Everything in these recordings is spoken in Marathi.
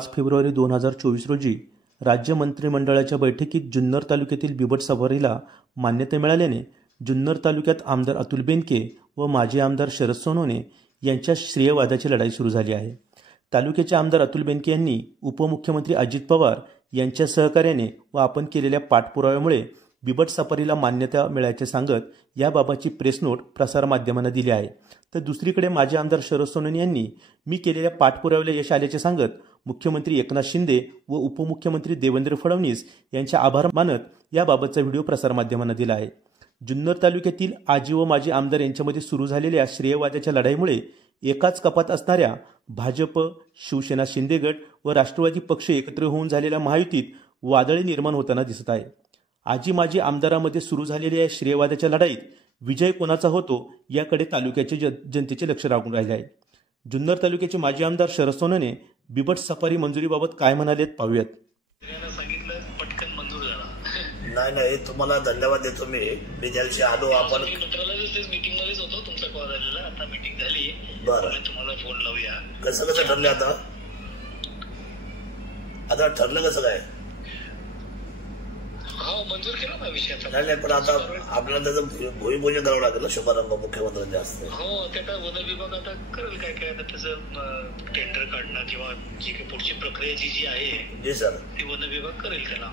5 फेब्रुवारी 2024 रोजी राज्य मंत्रिमंडळाच्या बैठकीत जुन्नर तालुक्यातील बिबट सफारीला मान्यता मिळाल्याने जुन्नर तालुक्यात आमदार अतुल बेनके व माजी आमदार शरद सोनवणे यांच्या श्रेयवादाची लढाई सुरू झाली आहे। तालुक्याचे आमदार अतुल बेनके यांनी उपमुख्यमंत्री अजित पवार यांच्या सहकार्याने व आपण केलेल्या पाठपुराव्यामुळे बिबट सफारीला मान्यता मिळाल्याचे सांगत याबाबतची प्रेस नोट प्रसारमाध्यमांना दिली आहे। तर दुसरीकडे माजी आमदार शरद सोनवणे यांनी मी केलेल्या पाठपुराव्याला यश आल्याचे सांगत मुख्यमंत्री एकनाथ शिंदे व उपमुख्यमंत्री देवेंद्र फडणवीस यांचे आभार मानत याबाबतचा व्हिडिओ प्रसारमाध्यमांना दिला आहे। जुन्नर तालुक्यातील आजी व माजी आमदार यांच्यामध्ये सुरू झालेल्या श्रेयवादाच्या लढाईमुळे एकाच कपात असणाऱ्या भाजप, शिवसेना, शिंदे गट व राष्ट्रवादी पक्ष एकत्र होऊन झालेल्या महायुतीत वादळे निर्माण होताना दिसत आहे। आजी माजी आमदारांमध्ये सुरू झालेल्या या श्रेयवादाच्या लढाईत विजय कोणाचा होतो याकडे तालुक्याचे जनतेचे लक्ष लागून राहिले आहे। जुन्नर तालुक्याचे माजी आमदार शरद सोनवणे बिबट सफारी मंजुरीबाबत काय म्हणालेत पाहूयात। पटकन मंजूर झाला। नाही तुम्हाला धन्यवाद देतो। मी ज्या दिवशी आलो आपण मीटिंग मध्येच होतो, तुमचा कॉल आलेला, आता मीटिंग झाली, बरं तुम्हाला फोन लावूया। कसं ठरलं आता ठरलं कसं काय? हो मंजूर केला ना विषयाचा। नाही पण आता आपल्याला त्याचं भूमिपूजन करावं लागेल ना, शुभारंभ मुख्यमंत्र्यांच्या हस्ते। हो त्याचा वन विभाग आता करेल काय आता त्याचं टेंडर काढणं किंवा जी काही पुढची प्रक्रिया जी आहे जी सर ती वन विभाग करेल त्याला।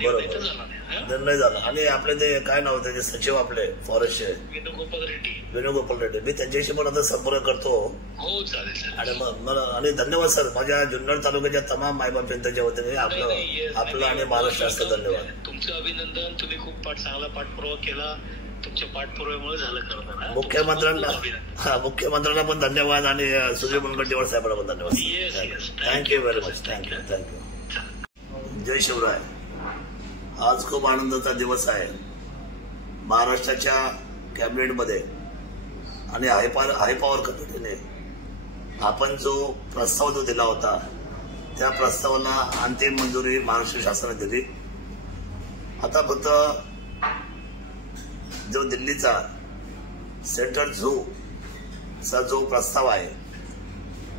निर्णय झाला आणि आपले ते काय नाव त्याचे सचिव आपले फॉरेस्टचे वेणुगोपाल रेड्डी, मी त्यांच्याशी पण आता संपर्क करतो। हो चालेल। आणि मला आणि धन्यवाद सर, माझ्या जुन्नर तालुक्याच्या तमाम मायबाप जनतेच्या वतीने आपलं आणि महाराष्ट्राचं धन्यवाद। तुमचं अभिनंदन, तुम्ही खूप चांगला पाठपुरावा केला, तुमच्या पाठपुराव्यामुळे झालं खरं। मुख्यमंत्र्यांना पण धन्यवाद आणि सुधीर मुनगंटीवार साहेबांना पण धन्यवाद। Thank you very much, thank you. जय शिवराय। आज खूप आनंदाचा दिवस आहे। महाराष्ट्राच्या कॅबिनेटमध्ये आणि हाय पॉवर कमिटीने आपण जो प्रस्ताव जो दिला होता त्या प्रस्तावाला अंतिम मंजुरी महाराष्ट्र शासनाने दिली। आता फक्त जो दिल्लीचा सेंट्रल झू चा जो प्रस्ताव आहे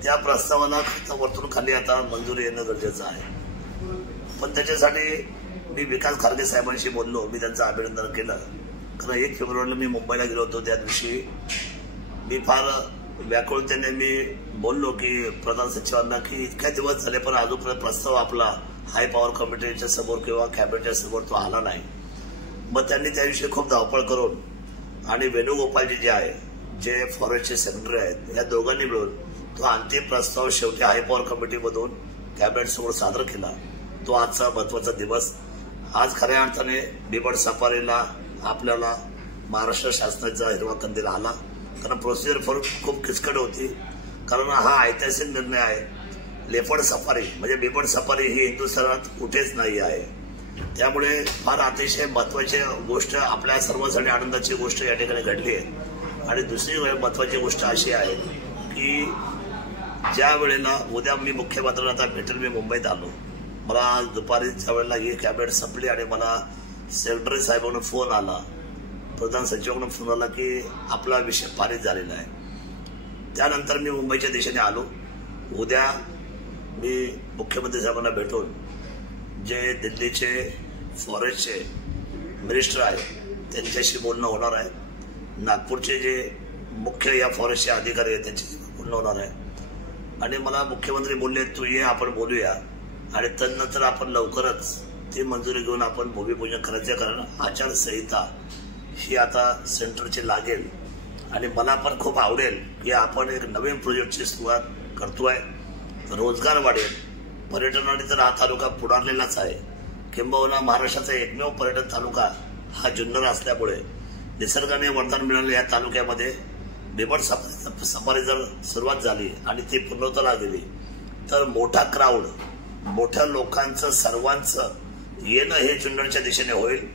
त्या प्रस्तावाला वरतून खाली आता मंजुरी येणं गरजेचं आहे। पण त्याच्यासाठी मी विकास खारगे साहेबांशी बोललो, मी त्यांचं अभिनंदन केलं, कारण 1 फेब्रुवारीला मी मुंबईला गेलो होतो। त्या दिवशी मी फार व्याकुळतेने मी बोललो की प्रधान सचिवांना की इतक्या दिवस झाले पण अजूनपर्यंत प्रस्ताव आपला हाय पॉवर कमिटीच्या समोर किंवा कॅबिनेटच्या समोर तो आला नाही। मग त्यांनी त्याविषयी खूप धावपळ करून आणि वेणुगोपालजी जे आहे जे फॉरेस्टचे सेक्रेटरी आहेत या दोघांनी मिळून तो अंतिम प्रस्ताव शेवटी हाय पॉवर कमिटीमधून कॅबिनेट समोर सादर केला। तो आजचा महत्वाचा दिवस। आज खऱ्या अर्थाने बिबट सफारीला आपल्याला महाराष्ट्र शासनाचा हिरवा कंदील आला, कारण प्रोसिजर खूप किचकट होती, कारण हा ऐतिहासिक निर्णय आहे। लेपर्ड सफारी म्हणजे बिबट सफारी ही हिंदुस्थानात कुठेच नाही आहे। त्यामुळे फार अतिशय महत्वाची गोष्ट, आपल्या सर्वांसाठी आनंदाची गोष्ट या ठिकाणी घडली आहे। आणि दुसरी महत्वाची गोष्ट अशी आहे की ज्या वेळेला उद्या मी मुख्यमंत्र्यांना आता भेटेल, मी मुंबईत आलो, मला आज दुपारी ज्या वेळेला ही कॅबिनेट संपली आणि मला सेक्रेटरी साहेबांना फोन आला, प्रधान सचिवांना फोन आला की आपला विषय पारित झालेला आहे। त्यानंतर मी मुंबईच्या दिशेने आलो। उद्या मी मुख्यमंत्री साहेबांना भेटून जे दिल्लीचे फॉरेस्टचे मिनिस्टर आहेत त्यांच्याशी बोलणं होणार आहे, नागपूरचे जे मुख्य या फॉरेस्टचे अधिकारी आहेत त्यांच्याशी बोलणं होणार आहे। आणि मला मुख्यमंत्री बोलले तू ये आपण बोलूया आणि तदनंतर आपण लवकरच ती मंजुरी घेऊन आपण भूमिपूजन करायचं, कारण आचारसंहिता ही आता सेंटरची लागेल। आणि मला पण खूप आवडेल की आपण एक नवीन प्रोजेक्टची सुरुवात करतोय, रोजगार वाढेल, पर्यटनाने तर हा तालुका पुढारलेलाच आहे, किंबहुना महाराष्ट्राचा एकमेव पर्यटन तालुका हा जुन्नर असल्यामुळे निसर्गाने वरदान मिळाले या तालुक्यामध्ये बिबट सफारी जर सुरुवात झाली आणि ती पूर्णत्वाला गेली तर मोठा क्राऊड, मोठ्या लोकांचं सर्वांचं येणं हे जुन्नरच्या दिशेने होईल।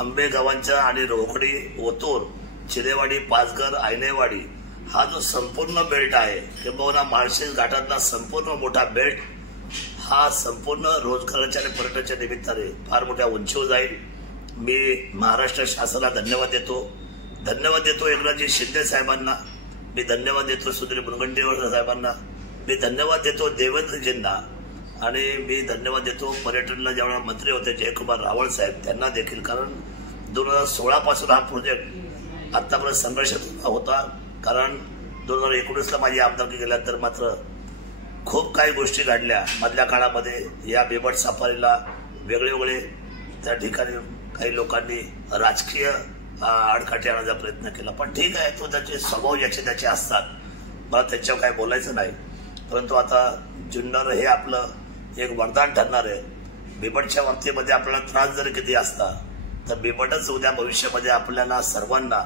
आंबेगावांच्या आणि रोकडी, ओतूर, चिलेवाडी, पाचघर, आयनेवाडी हा जो संपूर्ण बेल्ट आहे किंबहुना माळशेज घाटातला संपूर्ण मोठा बेल्ट हा संपूर्ण रोजगाराच्या आणि पर्यटनाच्या निमित्ताने फार मोठ्या उंचीवर जाईल। मी महाराष्ट्र शासनाला धन्यवाद देतो एकनाथजी शिंदे साहेबांना, मी धन्यवाद देतो सुधीर मुनगंटीवार साहेबांना, मी धन्यवाद देतो देवेंद्रजींना आणि मी धन्यवाद देतो पर्यटनला ज्यावेळेला मंत्री होते जयकुमार रावळ साहेब त्यांना देखील, कारण 2016 पासून हा प्रोजेक्ट आतापर्यंत संघर्ष होता. कारण 2019ला माझी आमदारकी गेल्यानंतर मात्र खूप काही गोष्टी घडल्या मधल्या काळामध्ये. या बिबट सफारीला वेगळे त्या ठिकाणी काही लोकांनी राजकीय आडकाठी आणण्याचा प्रयत्न केला, पण ठीक आहे, तो त्याचे स्वभाव ज्याचे त्याचे असतात, मला त्याच्यावर काही बोलायचं नाही. परंतु आता जुन्नर हे आपलं एक वरदान ठरणार आहे. बिबटच्या बाबतीमध्ये आपल्याला त्रास जरी किती असता तर बिबटच उद्या भविष्यामध्ये आपल्याला सर्वांना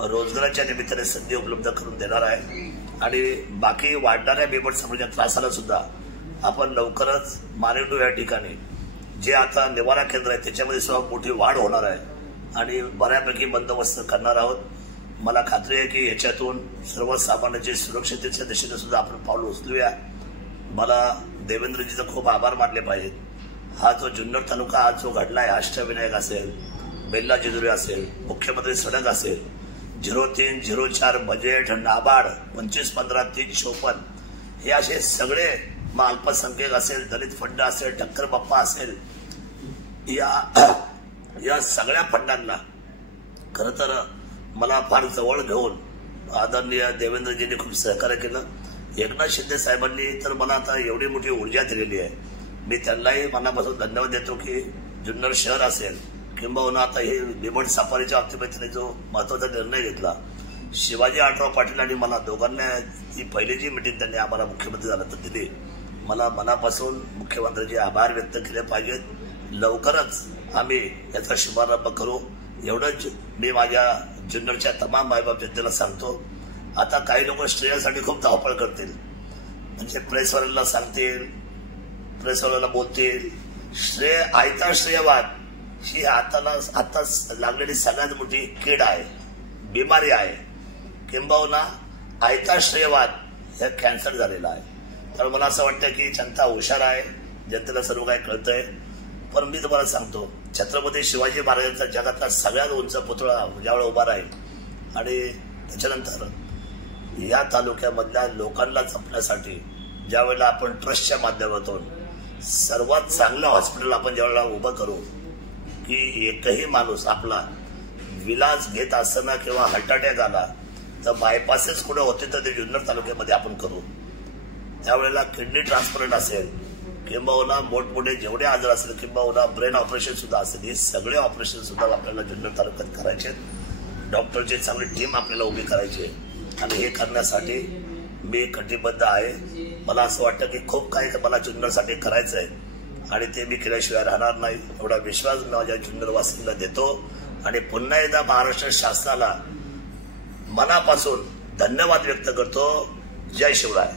रोजगाराच्या निमित्ताने संधी उपलब्ध करून देणार आहे. आणि बाकी वाढणाऱ्या बिबट समोरच्या त्रासाला सुद्धा आपण लवकरच मानेडू या ठिकाणी जे आता निवारा केंद्र आहे त्याच्यामध्ये सुद्धा मोठी वाढ होणार आहे आणि बऱ्यापैकी बंदोबस्त करणार आहोत. मला खात्री आहे की याच्यातून सर्वसामान्यांची सुरक्षिततेच्या दिशेने सुद्धा आपण पाऊल उचलूया. मला देवेंद्रजीचं खूप आभार मानले पाहिजेत. हा जो जुन्नर तालुका आज जो घडलाय, अष्टविनायक असेल, बेल्ला जेजुरी असेल, मुख्यमंत्री सडक असेल, 0304 बजेट, नाबार्ड 2515-354 हे असे सगळे अल्पसंख्याक असेल, दलित फंड असेल, ठक्कर बाप्पा असेल, या सगळ्या फंडांना खरं तर मला फार जवळ घेऊन आदरणीय देवेंद्रजींनी खूप सहकार्य केलं. एकनाथ शिंदे साहेबांनी तर मला आता एवढी मोठी ऊर्जा दिलेली आहे. मी त्यांनाही मनापासून धन्यवाद देतो की जुन्नर शहर असेल किंबहुना आता हे बिबट सफारीच्या बाबतीमध्ये जो महत्वाचा निर्णय घेतला, शिवाजी आढराव पाटील आणि मला दोघांना ती पहिली जी मिटिंग त्यांनी आम्हाला मुख्यमंत्री झालं तर दिली. मला मनापासून मुख्यमंत्र्यांचे आभार व्यक्त केले पाहिजेत. लवकरच आम्ही याचा शुभारंभ करू एवढंच मी माझ्या जुन्नरच्या तमाम मायबाप जनतेला सांगतो. आता काही लोक श्रेयासाठी खूप धावपळ करतील, म्हणजे प्रेसवाल्यांना सांगतील, प्रेसवाल्यांना बोलतील. आयता श्रेयवाद ही आताच लागलेली सगळ्यात मोठी कीड आहे, बिमारी आहे. किंबहुना आयता श्रेयवाद हे कॅन्सर झालेला आहे. तर मला असं वाटतं की जनता हुशार आहे, जनतेला सर्व काही कळतंय. पण मी तुम्हाला सांगतो, छत्रपती शिवाजी महाराजांचा जगातला सगळ्यात उंच पुतळा ज्यावेळेला उभा राहील आणि त्याच्यानंतर या तालुक्यामधल्या लोकांना जपण्यासाठी ज्यावेळेला आपण ट्रस्टच्या माध्यमातून सर्वात चांगलं हॉस्पिटल आपण ज्यावेळेला उभं करू की एकही माणूस आपला विलास घेत असताना किंवा हार्ट अटॅक आला तर बायपासेस कुठे होते तर ते जुन्नर तालुक्यामध्ये आपण करू. त्यावेळेला किडनी ट्रान्सप्लांट असेल किंबहुना मोठमोठे जेवढे आजार असेल किंबहुना ब्रेन ऑपरेशन सुद्धा असेल, हे सगळे ऑपरेशन सुद्धा आपल्याला जुन्नर तालुक्यात करायचे. डॉक्टरची चांगली टीम आपल्याला उभी करायची आणि हे करण्यासाठी मी कटिबद्ध आहे. मला असं वाटतं की खूप काही मला जुन्नरसाठी करायचं आहे आणि ते मी केल्याशिवाय राहणार नाही एवढा विश्वास मी माझ्या जुन्नरवासींना देतो. आणि पुन्हा एकदा महाराष्ट्र शासनाला मनापासून धन्यवाद व्यक्त करतो. जय शिवराय.